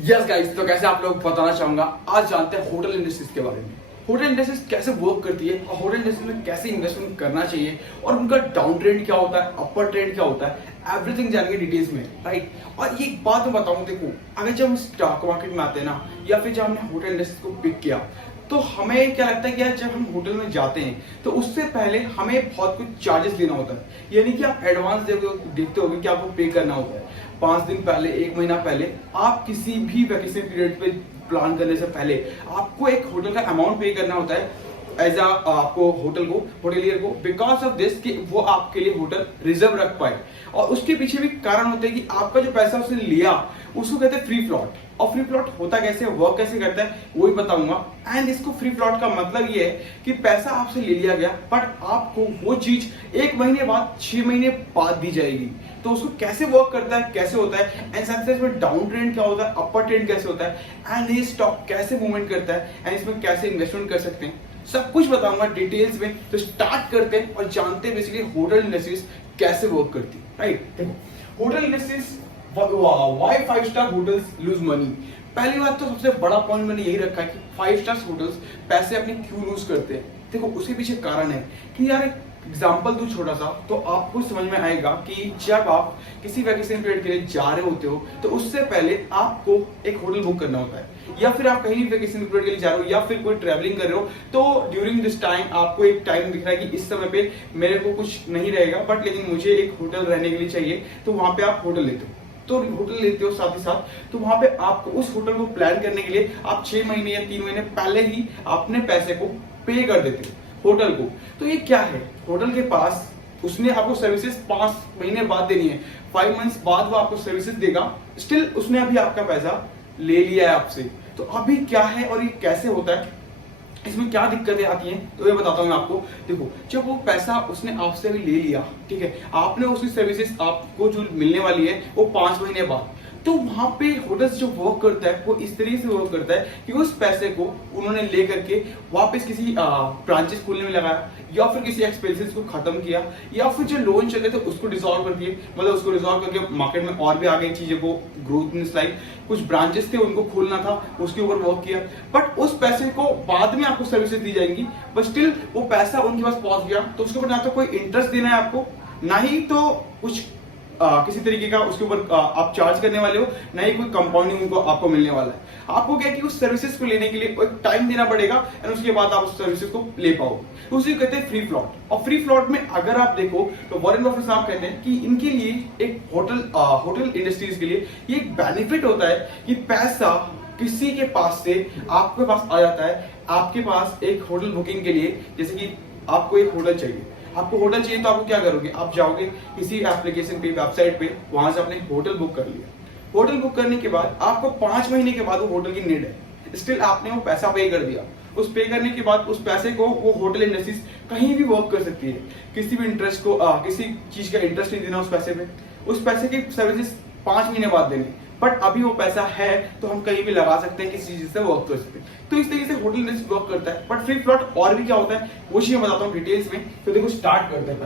Yes guys, तो कैसे आप लोग बताना चाहूंगा। आज जानते हैं होटल इंडस्ट्रीज के बारे में। होटल इंडस्ट्रीज कैसे वर्क करती है और होटल इंडस्ट्री में कैसे इन्वेस्टमेंट करना चाहिए और उनका डाउन ट्रेंड क्या होता है, अपर ट्रेंड क्या होता है, एवरीथिंग जानेंगे डिटेल्स में, राइट। और ये एक बात मैं बताऊं, देखो अगर जब हम स्टॉक मार्केट में आते हैं ना, या फिर जब हमने होटल इंडस्ट्री को पिक किया, तो हमें क्या लगता है कि यार जब हम होटल में जाते हैं तो उससे पहले हमें बहुत कुछ चार्जेस देना होता है। यानी कि आप एडवांस देखते होंगे कि आपको पे करना होता है 5 दिन पहले, 1 महीना पहले। आप किसी भी वैकेशन पीरियड पे प्लान करने से पहले आपको एक होटल का अमाउंट पे करना होता है एज आपको होटलियर को, बिकॉज ऑफ दिस कि वो आपके लिए होटल रिजर्व रख पाए। और उसके पीछे भी कारण होता है कि आपका जो पैसा उसने लिया उसको कहते हैं फ्री फ्लॉट। और फ्री फ्लॉट होता कैसे, वर्क कैसे करता है, वो ही बताऊंगा। एंड इसको फ्री फ्लॉट का मतलब ये है कि पैसा आपसे ले लिया गया बट आपको वो चीज 1 महीने बाद, 6 महीने बाद दी जाएगी। तो उसको कैसे वर्क करता है, कैसे होता है, एंड साथ में डाउन ट्रेंड क्या होता है, अपर ट्रेंड कैसे होता है, एंड ये स्टॉक कैसे मूवमेंट करता है, एंड इसमें कैसे इन्वेस्टमेंट कर सकते हैं, सब कुछ बताऊंगा डिटेल्स में। तो स्टार्ट करते हैं और जानते हैं बेसिकली होटल इंडस्ट्रीज कैसे वर्क करती है, राइट। देखो hotel industries, why 5 star hotels lose money. पहली बात तो सबसे बड़ा पॉइंट मैंने यही रखा है कि 5 स्टार होटल्स पैसे अपने क्यों लूज करते हैं। देखो उसके पीछे कारण है कि यार एग्जाम्पल दूं छोटा सा तो आपको समझ में आएगा कि जब आप किसी वैकेशन पीरियड के लिए जा रहे होते हो तो उससे पहले आपको एक होटल बुक करना होता है, या फिर आप कहीं वैकेशन पीरियड के लिए जा रहे हो या फिर कोई ट्रैवलिंग कर रहे हो, तो ड्यूरिंग दिस टाइम आपको एक टाइम दिख रहा है कि इस समय पे मेरे को कुछ नहीं रहेगा बट लेकिन मुझे एक होटल रहने के लिए चाहिए, तो वहां पे आप होटल लेते हो। तो होटल लेते हो साथ ही साथ, तो वहां पे आपको उस होटल को प्लान करने के लिए आप 6 महीने या 3 महीने पहले ही अपने पैसे को पे कर देते हो होटल को। तो ये क्या है, होटल के पास उसने आपको सर्विसेज 5 महीने बाद देनी है, 5 मंथ्स बाद वो आपको सर्विसेज देगा, स्टिल उसने अभी आपका पैसा ले लिया है आपसे। तो अभी क्या है और ये कैसे होता है, इसमें क्या दिक्कतें आती हैं, तो ये बताता हूँ मैं आपको। देखो जब वो पैसा उसने आपसे भी ले लिया, ठीक है, आपने उसकी सर्विसेज आपको जो मिलने वाली है वो 5 महीने बाद, तो वहां पे होटल्स जो वर्क करता है वो इस तरीके से वर्क करता है कि उस पैसे को उन्होंने ले करके वापस किसी ब्रांचेस खोलने में लगाया, या फिर किसी एक्सपेंसेस को खत्म किया, या फिर जो लोन चले थे उसको डिसॉल्व कर दिए, मतलब उसको डिसॉल्व करके मार्केट में और भी आगे चीजें को ग्रोथ में लाइक कुछ ब्रांचेस थे उनको खोलना था, उसके ऊपर वर्क किया। बट उस पैसे को बाद में आपको सर्विसेज दी जाएंगी, बट स्टिल वो पैसा उनके पास पहुंच गया, तो उसके ऊपर ना तो कोई इंटरेस्ट देना है आपको, ना ही तो कुछ किसी तरीके का उसके ऊपर आप चार्ज करने वाले हो, ना ही कोई कंपाउंडिंग उनको आपको मिलने वाला है। आपको क्या है कि उस सर्विसेज को लेने के लिए एक टाइम देना पड़ेगा एंड उसके बाद आप उस सर्विसेज को ले पाओगे। उसी कहते हैं फ्री फ्लॉट। और फ्री फ्लॉट में अगर आप देखो तो वॉरेन बफेट साहब कहते हैं कि इनके लिए एक होटल इंडस्ट्रीज के लिए ये एक बेनिफिट होता है कि पैसा किसी के पास से आपके पास आ जाता है। आपके पास एक होटल बुकिंग के लिए, जैसे कि आपको एक होटल चाहिए, आपको होटल चाहिए तो आपको क्या करोगे, आप जाओगे किसी एप्लीकेशन पे, वेबसाइट पे, वहां से आपने होटल बुक कर लिया। होटल बुक करने के बाद आपको 5 महीने के बाद वो होटल की नीड है, स्टिल आपने वो पैसा पे कर दिया। उस पे करने के बाद उस पैसे को वो होटल इंडस्ट्रीज कहीं भी वर्क कर सकती है, किसी भी इंटरेस्ट को किसी चीज का इंटरेस्ट नहीं देना उस पैसे पे, उस पैसे की सर्विसेज 5 महीने बाद देने। बट अभी वो पैसा है तो हम कहीं भी लगा सकते हैं, किसी चीज से वर्क कर सकते हैं। तो इस तरीके से होटल इंडस्ट्री वर्क करता है। बट फ्री फ्लॉट और भी क्या होता है वो चीज मैं बताता हूँ डिटेल्स में। तो देखो स्टार्ट करते हैं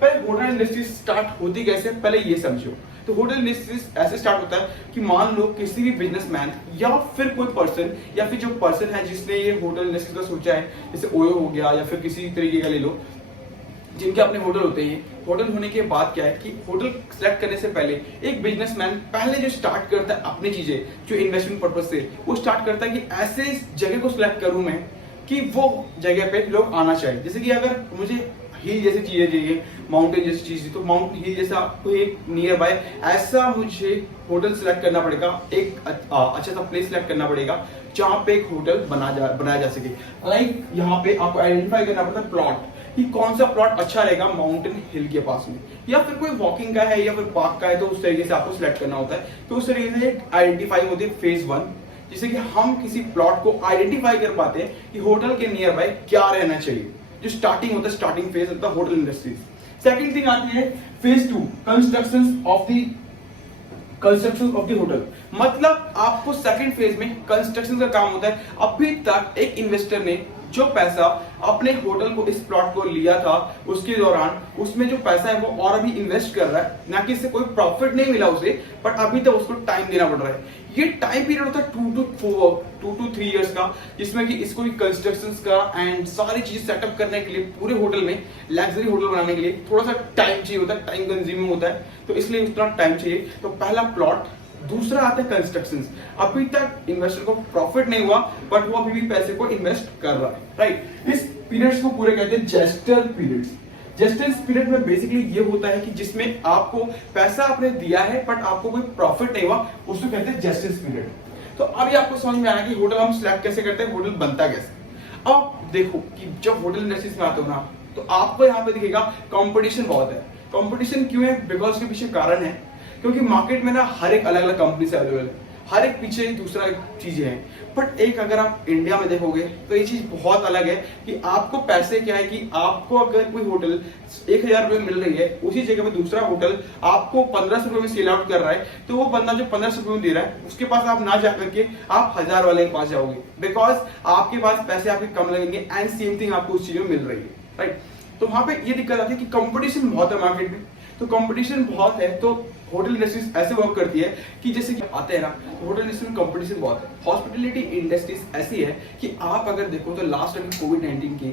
पहले होटल इंडस्ट्री स्टार्ट होती कैसे, पहले ये समझो। तो होटल इंडस्ट्री ऐसे स्टार्ट होता है कि मान लो किसी भी बिजनेसमैन या फिर कोई पर्सन, या फिर जो पर्सन है जिसने ये होटल इंडस्ट्री का सोचा है, जैसे ओयो हो गया या फिर किसी तरीके का ले लो, जिनके अपने होटल होते हैं। होटल होने के बाद क्या है कि होटल सेलेक्ट करने से पहले एक बिजनेसमैन पहले जो स्टार्ट करता है अपनी चीजें, जो इन्वेस्टमेंट पर्पज से, वो स्टार्ट करता है कि ऐसे जगह को सिलेक्ट करूं मैं कि वो जगह पे लोग आना चाहिए। जैसे कि अगर मुझे हिल जैसी चीजें चाहिए, माउंटेन जैसी चीज, तो माउंटेन हिल जैसा कोई एक नियर बाय ऐसा मुझे होटल सिलेक्ट करना पड़ेगा, एक अच्छा सा प्लेस सिलेक्ट करना पड़ेगा जहाँ पे एक होटल बनाया जा सके। लाइक यहाँ पे आपको आइडेंटिफाई करना पड़ता है प्लॉट, कि कौन सा प्लॉट अच्छा रहेगा माउंटेन हिल के पास में, या फिर कोई वॉकिंग का है या फिर पार्क का है, तो उस तरीके से आपको सिलेक्ट करना होता है। तो उस तरीके से एक आइडेंटिफाई होती है फेज 1, जिससे कि हम किसी प्लॉट को आइडेंटिफाई कर पाते हैं कि होटल के नियर बाय क्या रहना चाहिए। जो स्टार्टिंग होता है, स्टार्टिंग फेज होता है होटल इंडस्ट्रीज। सेकंड थिंग आती है phase 2, construction of the hotel. मतलब आपको सेकंड फेज में कंस्ट्रक्शन का काम होता है। अभी तक एक इन्वेस्टर ने जो पैसा अपने होटल को, इस प्लॉट को लिया था, उसके दौरान उसमें जो पैसा है वो और अभी इन्वेस्ट कर रहा है, ना कि इससे कोई प्रॉफिट नहीं मिला उसे, बट अभी तक उसको टाइम देना पड़ रहा है। ये टाइम पीरियड होता है 2 to 3 ईयर्स का, जिसमें कि इसको भी कंस्ट्रक्शन का एंड सारी चीज सेटअप करने के लिए पूरे होटल में लग्जरी होटल बनाने के लिए थोड़ा सा टाइम चाहिए होता है, टाइम कंज्यूमिंग होता है, तो इसलिए उतना टाइम चाहिए। तो पहला प्लॉट, दूसरा आता है कंस्ट्रक्शन। अभी तक इन्वेस्टर को प्रॉफिट नहीं हुआ, बट वो अभी भी पैसे को इन्वेस्ट कर रहा है, राइट। इस पीरियड्स को पूरे कहते हैं जेस्टर पीरियड्स। जेस्टर पीरियड में बेसिकली ये होता है कि जिसमें आपको पैसा आपने दिया है बट आपको कोई प्रॉफिट नहीं हुआ, उसको कहते हैं जेस्टर पीरियड। तो अभी आपको समझ में आया कि होटल हम सिलेक्ट कैसे करते हैं, होटल बनता कैसे। अब देखो कि जब होटल इंडस्ट्रीज में आते हो ना, तो आपको यहाँ पे दिखेगा कंपटीशन बहुत है। कंपटीशन क्यों है? बिकॉज के पीछे कारण है, क्योंकि मार्केट में ना हर एक अलग अलग कंपनी से अवेलेबल है, हर एक पीछे दूसरा चीजें हैं। बट एक अगर आप इंडिया में देखोगे तो ये चीज बहुत अलग है कि आपको पैसे क्या है कि आपको अगर कोई होटल 1000 रुपए में मिल रही है, उसी जगह पे दूसरा होटल आपको 1500 रुपए में सेल आउट कर रहा है, तो वो बंदा जो 1500 रुपए में दे रहा है उसके पास आप ना जाकर के आप 1000 वाले के पास जाओगे, बिकॉज आपके पास पैसे आपके कम लगेंगे एंड सेम थिंग आपको उस चीज में मिल रही है, राइट। तो वहां पे ये दिक्कत आती है कि कंपटीशन बहुत है मार्केट में। तो कंपटीशन बहुत है तो होटल इंडस्ट्रीज ऐसे वर्क करती है कि जैसे कि आते हैं ना, तो होटल इंडस्ट्री में कंपटीशन बहुत है। हॉस्पिटैलिटी इंडस्ट्रीज ऐसी है कि आप अगर देखो तो लास्ट अभी कोविड-19 के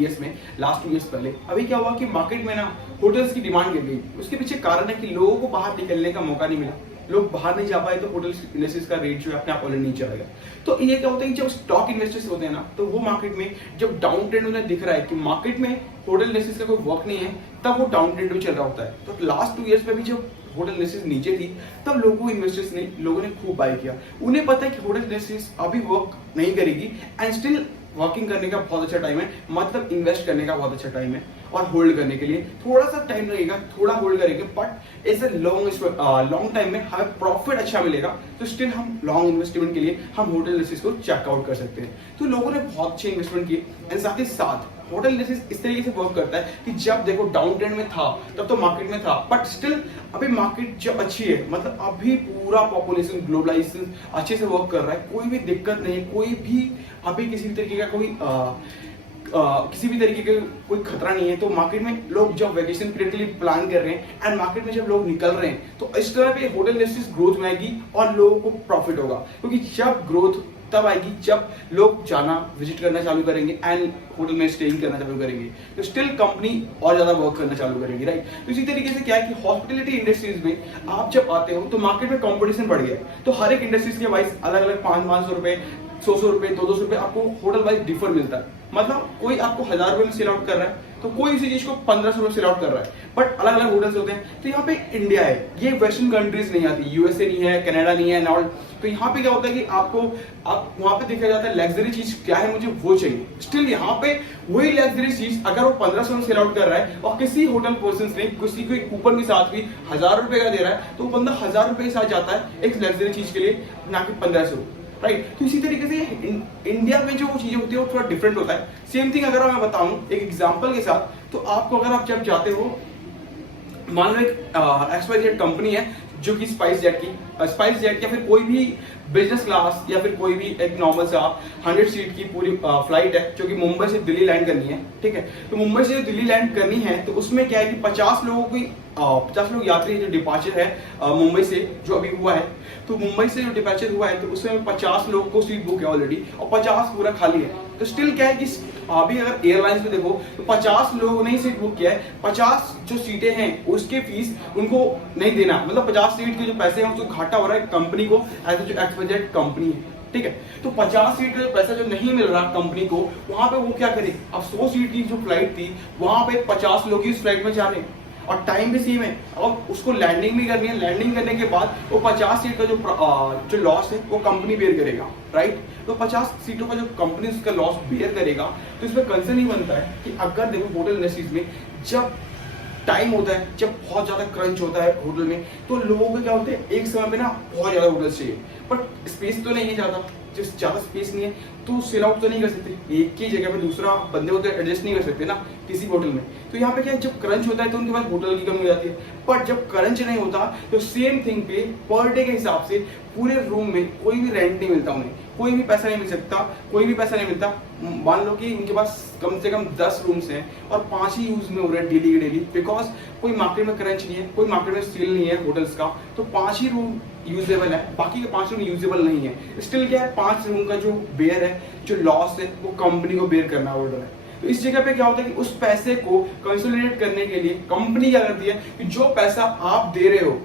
ईयर्स में, लास्ट 2 ईयर्स पहले अभी क्या हुआ कि मार्केट में ना होटल्स की डिमांड गिर गई। उसके पीछे कारण है कि लोगों को बाहर निकलने का मौका नहीं मिला, लोग बाहर नहीं जा पाए, तो होटल इंडस्ट्रीज का रेट जो है अपने आप ऑलरेडी नीचे आएगा। तो ये क्या होता है कि जब स्टॉक इन्वेस्टर्स होते हैं ना, तो वो मार्केट में जब डाउन ट्रेंड उन्हें दिख रहा है कि मार्केट में होटल इंडस्ट्रीज का कोई वर्क नहीं है, तब वो डाउन ट्रेंड में चल रहा होता है। तो लास्ट 2 ईयर्स में भी जब होटल इंडस्ट्रीज नीचे थी, तब लोगों ने खूब बाय किया। उन्हें पता है कि होटल इंडस्ट्रीज अभी वर्क नहीं करेगी एंड स्टिल वर्किंग करने का बहुत अच्छा टाइम है, मतलब इन्वेस्ट करने का बहुत अच्छा टाइम है, और होल्ड करने के लिए थोड़ा सा टाइम लगेगा, थोड़ा होल्ड करेंगे, बट ऐसे लॉन्ग टाइम में हमें प्रॉफिट अच्छा मिलेगा। तो स्टिल हम लॉन्ग इन्वेस्टमेंट के लिए हम होटल इंडस्ट्रीज को चेकआउट कर सकते हैं। तो लोगों ने बहुत अच्छे इन्वेस्टमेंट किए एंड साथ ही साथ होटल इंडस्ट्रीज इस तरीके से वर्क करता है कि जब देखो डाउन ट्रेंड में था तब तो मार्केट में था, बट स्टिल अभी मार्केट जब अच्छी है, मतलब अभी पूरा पॉपुलेशन ग्लोबलाइजेशन अच्छे से वर्क कर रहा है, कोई भी दिक्कत नहीं है, कोई भी अभी किसी भी तरीके का किसी भी तरीके का कोई खतरा नहीं है। तो मार्केट में लोग जब वैकेशन पीरियड के लिए प्लान कर रहे हैं एंड मार्केट में जब लोग निकल रहे हैं, तो इस तरह पे होटल इंडस्ट्रीज ग्रोथ में आएगी और लोगों को प्रॉफिट होगा, क्योंकि जब ग्रोथ तब आएगी जब लोग जाना विजिट करना चालू करेंगे एंड होटल में स्टेइंग करना चालू करेंगे, तो स्टिल कंपनी और ज्यादा वर्क करना चालू करेगी, राइट। तो इसी तरीके से क्या है कि हॉस्पिटैलिटी इंडस्ट्रीज में आप जब आते हो तो मार्केट में कंपटीशन बढ़ गया है। तो हर एक इंडस्ट्रीज के वाइज अलग अलग 500 रुपए, 100 रुपए, 200 रुपए आपको होटल वाइज डिफर मिलता है। मतलब कोई आपको 1000 रुपए में सेल आउट कर रहा है, तो कोई इसी चीज को 1500 में सेल आउट कर रहा है, बट अलग अलग होटल्स होते हैं। तो यहाँ पे इंडिया है, ये वेस्टर्न कंट्रीज नहीं आती, यूएसए नहीं है, कनाडा नहीं है नॉट। तो यहाँ पे क्या होता है कि आप वहां पे देखा जाता है लग्जरी चीज क्या है, मुझे वो चाहिए। स्टिल यहाँ पे वही लग्जरी चीज अगर वो 1500 में सेल आउट कर रहा है और किसी होटल पर्सन ने किसी को कूपन के साथ भी 1000 रुपए का दे रहा है, तो वो बंदा 1000 रुपए के साथ जाता है एक लग्जरी चीज के लिए, ना कि 1500, राइट। तो इसी तरीके से इंडिया में जो चीजें होती है वो थोड़ा डिफरेंट होता है। सेम थिंग अगर मैं बताऊं एक एग्जांपल के साथ, तो आपको अगर आप जब जाते हो, मान लो एक XYZ कंपनी है जो कि स्पाइस जेट या फिर कोई भी बिजनेस क्लास या फिर कोई भी एक नॉर्मल सा 100 सीट की पूरी फ्लाइट है जो कि मुंबई से दिल्ली लैंड करनी है, ठीक है। तो मुंबई से दिल्ली लैंड करनी है, तो उसमें क्या है कि 50 लोग यात्री जो डिपार्चर है मुंबई से जो अभी हुआ है, तो मुंबई से जो डिपार्चर हुआ है तो उसमें 50 लोगों को सीट बुक है ऑलरेडी और 50 पूरा खाली है। तो स्टिल क्या है कि अभी अगर एयरलाइंस में देखो तो 50 लोगों ने ही सीट बुक किया है, 50 जो सीटें हैं उसके फीस उनको नहीं देना, मतलब 50 सीट के जो पैसे हैं उसको घाटा हो रहा है कंपनी को, एज जो XYZ कंपनी है, ठीक है। तो 50 सीट का जो पैसा जो नहीं मिल रहा कंपनी को, वहां पे वो क्या करे, अब 100 सीट की जो फ्लाइट थी वहां पे 50 लोग ही उस फ्लाइट में जा रहे हैं और टाइम भी सेम है और उसको लैंडिंग भी करनी है। लैंडिंग करने के बाद वो 50 सीट का जो लॉस है वो कंपनी बेयर करेगा, राइट। तो 50 सीटों का जो कंपनी उसका लॉस बेयर करेगा, तो इसमें कंसर्न ही बनता है कि अगर देखो होटल इंडस्ट्रीज में जब टाइम होता है, जब बहुत ज्यादा क्रंच होता है होटल में, तो लोगों को क्या होता है एक समय पे ना बहुत ज्यादा होटल्स चाहिए, बट स्पेस तो नहीं है ज्यादा, जिस ज़्यादा स्पेस नहीं है तो सेल आउट तो नहीं कर सकते, एक ही जगह पे दूसरा बंदे को तो एडजस्ट नहीं कर सकते ना किसी होटल में। तो यहाँ पे क्या है, जब क्रंच होता है तो उनके पास होटल की कमी हो जाती है, पर जब क्रंच नहीं होता तो सेम थिंग पे पर डे के हिसाब से पूरे रूम में कोई भी रेंट नहीं मिलता उन्हें, कोई भी पैसा नहीं मिल सकता, कोई भी पैसा नहीं मिलता। मान लो कि उनके पास कम से कम 10 रूम्स हैं और 5 ही यूज में हो रहे हैं डेली के डेली, बिकॉज कोई मार्केट में क्रंच नहीं है, कोई मार्केट में सेल नहीं है होटल्स का, तो 5 ही रूम यूजेबल है, बाकी के 5 रूम यूजेबल नहीं है। स्टिल क्या है, 5 रूम का जो बेयर है, जो लॉस है, वो कंपनी को बेयर करना ऑर्डर है। तो इस जगह पे क्या होता है कि उस पैसे को कंसोलिडेट करने के लिए कंपनी क्या करती है कि जो पैसा आप दे रहे हो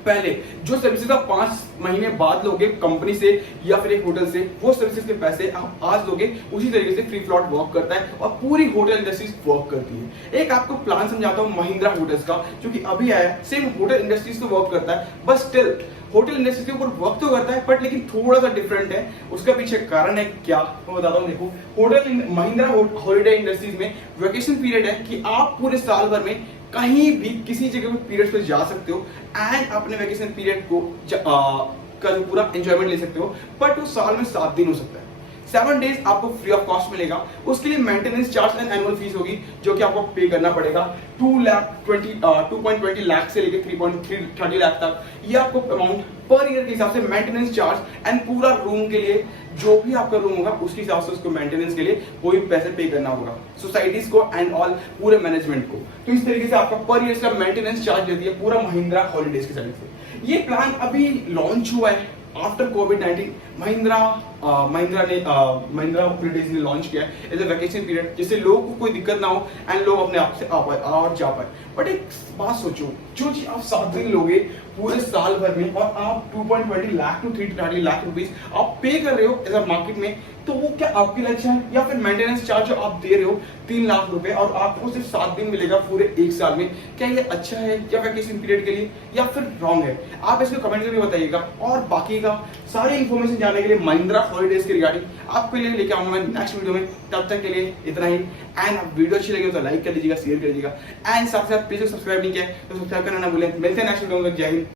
पहले, जो सर्विसेज आप 5 महीने बाद लोगे कंपनी से या फिर एक होटल से, वो सर्विसेज के पैसे आप आज लोगे, उसी तरीके से फ्री फ्लॉट वर्क करता है और पूरी होटल इंडस्ट्रीज वर्क करती है। एक आपको प्लान समझाता हूँ महिंद्रा होटल्स का, जो कि अभी आया, सेम होटल इंडस्ट्रीज तो वर्क करता है, बस स्टिल होटल इंडस्ट्री के ऊपर वर्क तो करता है, बट लेकिन थोड़ा सा डिफरेंट है। उसका पीछे कारण है क्या, मैं बताता हूँ। देखो, होटल महिंद्रा हॉलिडे इंडस्ट्रीज में वेकेशन पीरियड है कि आप पूरे साल भर में कहीं भी किसी जगह पे पीरियड पे जा सकते हो एंड अपने वेकेशन पीरियड को का जो पूरा एंजॉयमेंट ले सकते हो, बट वो साल में 7 दिन हो सकता है। 7 डेज आपको फ्री ऑफ कॉस्ट मिलेगा। उसके लिए maintenance charge and annual fees होगी जो कि आपको पे करना पड़ेगा 2.20 लाख से लेकर 3.30 लाख तक। ये आपको अमाउंट पर ईयर के हिसाब से मेंटेनेंस चार्ज एंड पूरा रूम के लिए, जो भी आपका रूम होगा उसके हिसाब से उसको मेंटेनेंस के लिए कोई पैसे पे करना होगा सोसाइटीज को एंड ऑल पूरे मैनेजमेंट को। तो इस तरीके से आपका पर ईयर का मेंटेनेंस चार्ज लेती है पूरा महिंद्रा हॉलिडेज की साइड से। ये प्लान अभी लॉन्च हुआ है आफ्टर कोविड-19। महिंद्रा हॉलिडेज ने लॉन्च किया है एज ए वैकेशन पीरियड, जिससे लोगों को कोई दिक्कत ना हो एंड लोग अपने आप से आ और जा पाए। बट एक बात सोचो, जो चीज आप 7 दिन लोगे पूरे साल भर में और आप 2.20 लाख टू 3.30 लाख रुपीस आप पे कर रहे हो एज अ मार्केट में, तो वो क्या आपके लिए अच्छा है? या फिर मेंटेनेंस चार्ज जो आप दे रहे हो 3 लाख रुपए और आपको सिर्फ 7 दिन मिलेगा पूरे 1 साल में, क्या ये अच्छा है या वैकेशन पीरियड के लिए, या फिर रॉन्ग है? आप इसको कमेंट करके बताइएगा। और बाकी का सारी इंफॉर्मेशन जानने के लिए महिंद्रा हॉलिडेज के रिगार्डिंग आपके लिए लेके आऊंगा मैं नेक्स्ट वीडियो में। तब तक के लिए इतना ही। एंड वीडियो अच्छी लगी तो लाइक कर लीजिएगा, शेयर कर लीजिएगा एंड साथ साथ प्लीज सब्सक्राइब नहीं किया तो सब्सक्राइब करना ना भूलें। मिलते हैं नेक्स्ट वीडियो में। जय हिंद।